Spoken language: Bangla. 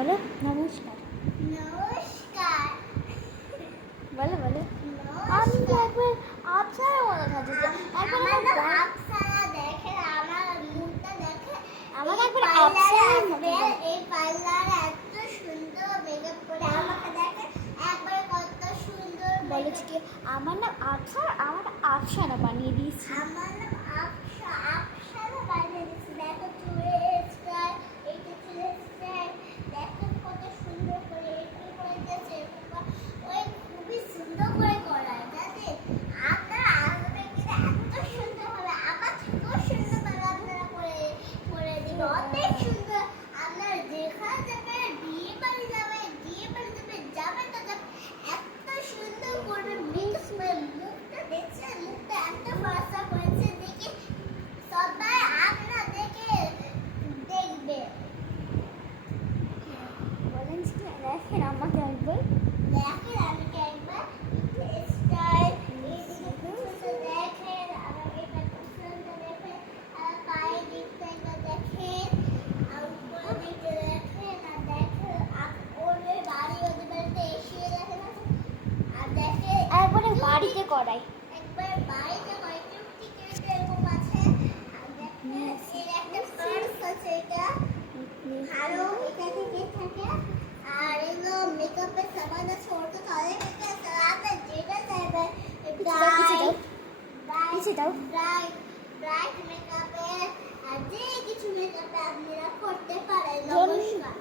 বলো নমস্কার। নমস্কার। বলো বলো। আমি তো একবার আবছারা মনে খাচ্ছি। একবার আবছারা দেখে আমার মুখটা দেখে আমার একবার আবছারার মতো এই পার্লার এত সুন্দর মেকআপ করে আমাকে দেখে একবার কত সুন্দর বলেছি কি আমার নাম আবছারা, আমার আবছারা বানিয়ে দিয়েছি। আমার নাম আবছারা বানিয়ে দিয়েছি। দেখো চুলের স্টাইল, এইটা চুলের স্টাইল দেখো কত সুন্দর করে একটু করে দিয়েছে। ওই খুবই সুন্দর করে করায় জানেন। আপনারা আসবে কিনা এত সুন্দর হবে, আমার থেকেও সুন্দর ভাবে আপনারা করে দিবে, অনেক সুন্দর। আপনারা যেখানে যাবেন বিয়ে বাড়ি যাবেন যাবেন তো এত সুন্দর করবে মিক্স মুখটা দেখছেন, মুখটা এত ফর্সা করেছে দেখে সবাই আপনারা দেখবে। বলেন কি দেখেন আমাকে একবার দেখেন আমাকে একবার স্টাইল দেখেন, আমাকে সুন্দর দেখেন, আর পায়ের দিকটা একবার দেখেন, আর উপরের দিকটা দেখেন, আর দেখেন ওদের বাড়িতে এসে দেখেন, আর দেখেন একবারে বাড়িতে করাই। একবার বাড়িতে কয়েকটি এরকম আছে। আর দেখেন এর একটা পার্স আছে, এটা ভালো, এটা থেকে থাকে। আর এগুলো মেকআপের সামান আছে, ছোট তাদের রাতে যেটা চাইবে ব্রাইট মেকআপের আর যে কিছু মেকআপে আপনারা করতে পারেন। নমস্কার।